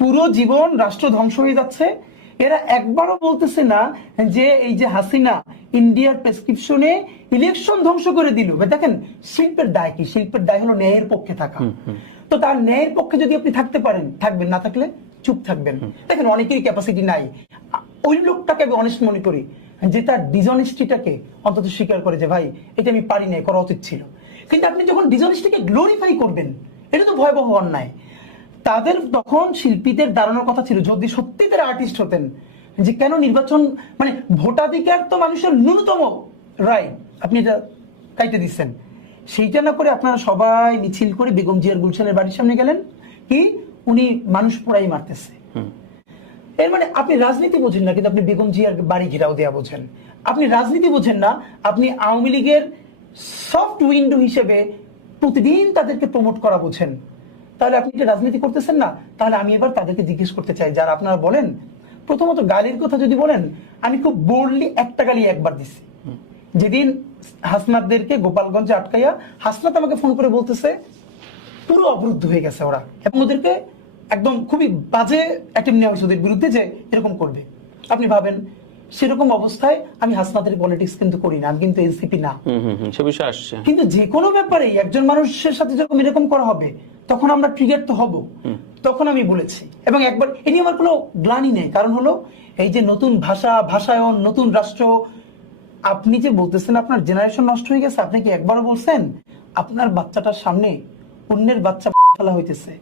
পুরো জীবন রাষ্ট্র ধ্বংস হয়ে যাচ্ছে। এরা একবারও বলতেছে না যে এই যে হাসিনা ইন্ডিয়ার প্রেসক্রিপশনে ইলেকশন ধ্বংস করে দিল। দেখেন শিল্পের দায় কি? শিল্পের দায় হলো ন্যায়ের পক্ষে থাকা। তো তার ন্যায়ের পক্ষে যদি আপনি থাকতে পারেন থাকবেন, না থাকলে চুপ থাকবেন। দেখেন অনেকেরই ক্যাপাসিটি নাই। ওই লোকটাকে আমি অনেস্ট মনে করি যে তার ডিসঅনেস্টিটাকে অন্তত স্বীকার করে যে ভাই এটা আমি পারি না, করা উচিত ছিল। কিন্তু আপনি যখন ডিসঅনেস্টিকে গ্লোরিফাই করবেন, এটা তো ভয়াবহ অন্যায়। তাদের তখন শিল্পীদের দাঁড়ানোর কথা ছিল যদি সত্যি তারা আর্টিস্ট হতেন, যে কেন নির্বাচন মানে ভোটাধিকার তো মানুষের ন্যূনতম রাইট, আপনি এটা কাইতে দিচ্ছেন। সেইটা না করে আপনারা সবাই মিছিল করে বেগম জিয়ার গুলশানের বাড়ির সামনে গেলেন, কি উনি মানুষ পোড়াই মারতেছে। এর মানে আপনি রাজনীতি বোঝেন না, কিন্তু আপনি বেগম জিয়ার বাড়ি ঘেরাও দেওয়া বোঝেন। আপনি রাজনীতি বোঝেন না, আপনি আওয়ামী লীগের সফট উইন্ডো হিসেবে প্রতিদিন তাদেরকে প্রমোট করা বোঝেন। তাহলে আপনি যে রাজনীতি করতেছেন না। তাহলে আমি এবার তাদেরকে জিজ্ঞেস করতে চাই, যারা আপনারা বলেন, প্রথমত গালির কথা যদি বলেন, আমি খুব বোল্ডলি একটা গালি একবার দিচ্ছি, যেদিন হাসনাতদেরকে গোপালগঞ্জে আটকাইয়া হাসনাত আমাকে ফোন করে বলতেছে পুরো অবরুদ্ধ হয়ে গেছে ওরা, এবং ওদেরকে একদম খুবই বাজে অ্যাটেম্প নেওয়া হয়েছে ওদের বিরুদ্ধে যে এরকম করবে। আপনি ভাবেন সেরকম অবস্থায় আমি হাসনাতের পলিটিক্স কিন্তু করি না, আমি কিন্তু এনসিপি না। সে বিষয় আসছে। কিন্তু যে কোনো ব্যাপারেই একজন মানুষের সাথে যখন এরকম করা হবে তখন আমরা ট্রিগার তো হব। তখন আমি বলেছি, এবং একবার এ নিয়ে আমার কোনো গ্লানি নেই। কারণ হলো এই যে নতুন ভাষায়ন, নতুন রাষ্ট্র, আপনি যে বলতেছেন আপনার জেনারেশন নষ্ট হয়ে গেছে, আপনি কি একবারও বলছেন আপনার বাচ্চাটার সামনে অন্যের বাচ্চা ফেলা হইতেছে,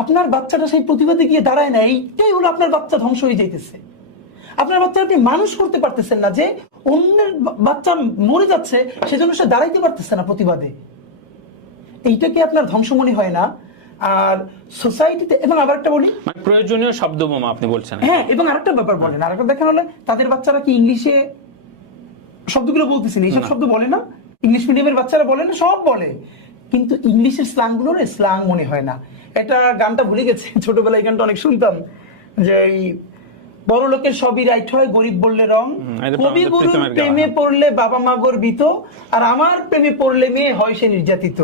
আপনার বাচ্চাটা সেই প্রতিবাদে গিয়ে দাঁড়ায় না? এইটাই হলো আপনার বাচ্চা ধ্বংস হয়ে যাইতেছে। আপনার বাচ্চা আপনি মানুষ করতে পারতেছেন না, যে অন্যের বাচ্চা মরে যাচ্ছে সেজন্য সে দাঁড়াইতে পারতেছে না প্রতিবাদে। এইটা কি আপনার ধ্বংস মনে হয় না? আর সোসাইটিতে, এবং আবার একটা বলি, প্রয়োজনীয় শব্দ বোমা আপনি বলছেন। হ্যাঁ, এবং আরেকটা ব্যাপার বলেন, আরেকটা দেখেন হলে তাদের বাচ্চারা কি ইংলিশে শব্দগুলো বলতেছেন? এইসব শব্দ বলে না, ইংলিশ মিডিয়ামের বাচ্চারা বলে না, সব বলে, কিন্তু ইংলিশের স্ল্যাং গুলোর স্ল্যাং মনে হয় না। এটা গানটা ভুলে গেছে, ছোটবেলায় গানটা অনেক শুনতাম, যে এই বড় লোকের সবই রাইট হয়, গরিব বললে রং, কবি গুরুর প্রেমে পড়লে বাবা মা গর্বিত, আর আমার প্রেমে পড়লে মেয়ে হয় সে নির্যাতিত।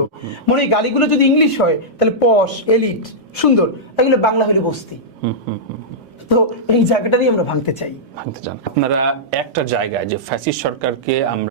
মনে হয় গালিগুলো যদি ইংলিশ হয় তাহলে পশ, এলিট, সুন্দর, এগুলো বাংলা হলে বস্তি। তো এই জায়গাটা দিয়ে আমরা ভাঙতে চাই। আপনারা একটা জায়গায় যে ফ্যাসিস্ট সরকারকে আমরা